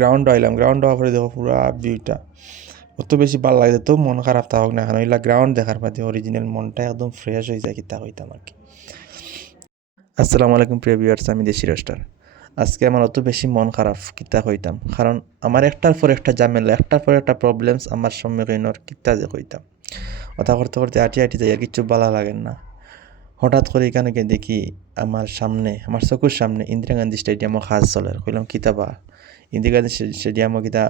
Ground আইলাম ground হওয়ার পরে দেখো পুরা ভিউটা। অত বেশি ভালো লাগে তো মন খারাপ থাকুক না এখন ওইলা গ্রাউন্ড দেখার পরে অরিজিনাল মনটা একদম ফ্রেশ হয়ে যায় কিতা হইতাম আর কি। আসসালামু আলাইকুম প্রিয় ভিউয়ার্স আমি দেশি রোস্টার। আজকে আমার অত বেশি মন খারাপ কিতা হইতাম, কারণ আমার একটার পর একটা ঝামেলা, একটার পর একটা প্রবলেমস আমার সম্মুখীনর কিতা যে হইতাম। কথা করতে করতে আটি আটি যাই কিচ্ছু ভালো লাগেন না। হঠাৎ করে এখানে দেখি আমার সামনে, আমার চকুর সামনে ইন্দিরা গান্ধী স্টেডিয়ামও খাস চলে, কইলাম কিতা গান্ধী স্টেডিয়ামও কিতা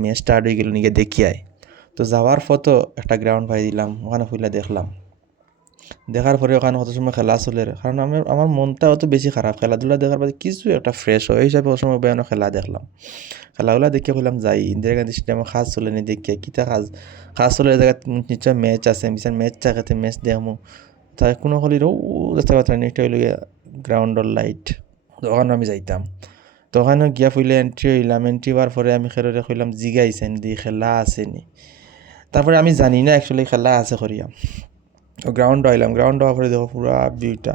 ম্যাচ স্টার্ট হয়ে গেল নিকে দেখি আয় তো যাওয়ার ফটো একটা গ্রাউন্ড পাই দিলাম, ওখানে ফুইলা দেখলাম। দেখার পরে ওখানে কত সময় খেলা চলে কারণ আমার আমার মনটা অত বেশি খারাপ। খেলাধুলা দেখার পরে কিছু একটা ফ্রেশ হয় হিসাবে ওই সময় বেয়ানো খেলা দেখলাম। খেলাগুলা দেখে কইলাম, যাই, ইন্দিরা গান্ধী স্টেডিয়ামে খাস চলে নি দেখি কিতা খাস খাস চলে জায়গায় নিশ্চয় ম্যাচ আছে বিচার ম্যাচ থাকাতে ম্যাচ দেখমু। তাই কোনো হলির ও দেখতে পাত্র নিশ্চয় গ্রাউন্ডর লাইট ওখানে আমি যাইতাম। তো ওখানে গিয়া ফুইলে এন্ট্রি হইলাম এন্ট্রি হওয়ার পরে আমি খেলোরে কইলাম জিগাইছেন দি, খেলা আছে নি? তারপরে আমি জানি না অ্যাকচুয়ালি খেলা আছে করিয়া। তো গ্রাউন্ড আইলাম গ্রাউন্ড হওয়ার পরে দেখো পুরা ভিউটা।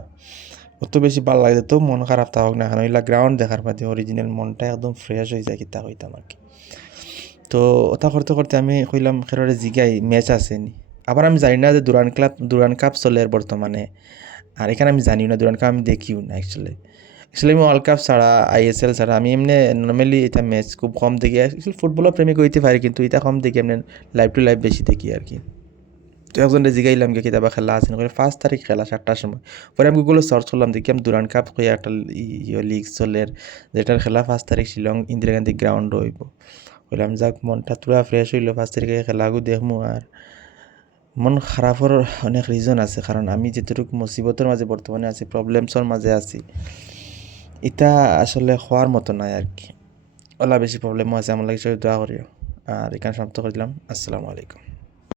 অত বেশি ভালো লাগে তো, মন খারাপ থাকুক না এখন ওইলা গ্রাউন্ড দেখার পরে অরিজিনাল মনটা একদম ফ্রেশ হয়ে যায় কিতা হইতাম আর কি। তো ওটা করতে করতে আমি কইলাম খেলোরে জিগাই ম্যাচ আছে নি? আবার আমি জানি না যে দুরান ক্লাব দুরান কাপ চলে বর্তমানে। আর এখানে আমি জানিও না দুরান কাপ আমি দেখিও না অ্যাকচুয়ালি আমি ওয়ার্ল্ড কাপ ছাড়া আইএসএল ছাড়া, আমি এমনি নর্মালি এটা ম্যাচ খুব কম দেখি। অ্যাকচুয়ালি ফুটবলও প্রেমিক হইতে পারি, কিন্তু এটা কম দেখি, এমনি লাইভ টু লাইভ বেশি দেখি আর কি। তো একজনে জিগাইলাম কি কিতাবা খেলা আছে? না ফার্স্ট তারিখ খেলা, সাতটার সময়। পরে আমি গুগলে সার্চ করলাম, দেখি আমি দুরান কাপ হয়ে একটা ইয়ে লিগ চলের যেটার খেলা ফার্স্ট তারিখ শিলং ইন্দিরা গান্ধী গ্রাউন্ড হইব। কইলাম, যাক, মনটা পুরা ফ্রেশ হইল ফার্স্ট তারিখে খেলাগু দেখমু আর। মন খারাপর অনেক রিজন আছে, কারণ আমি যেটুকু মুসিবতের মাঝে, বর্তমানে আছি প্রবলেমসর মাঝে আছি। এটা আসলে হওয়ার মতো নাই আর কি। ওলা বেশি প্রবলেমও আছে আমার লাগে দোয়া করিও। আর এখানে সমাপ্ত করে দিলাম। আসসালামু আলাইকুম।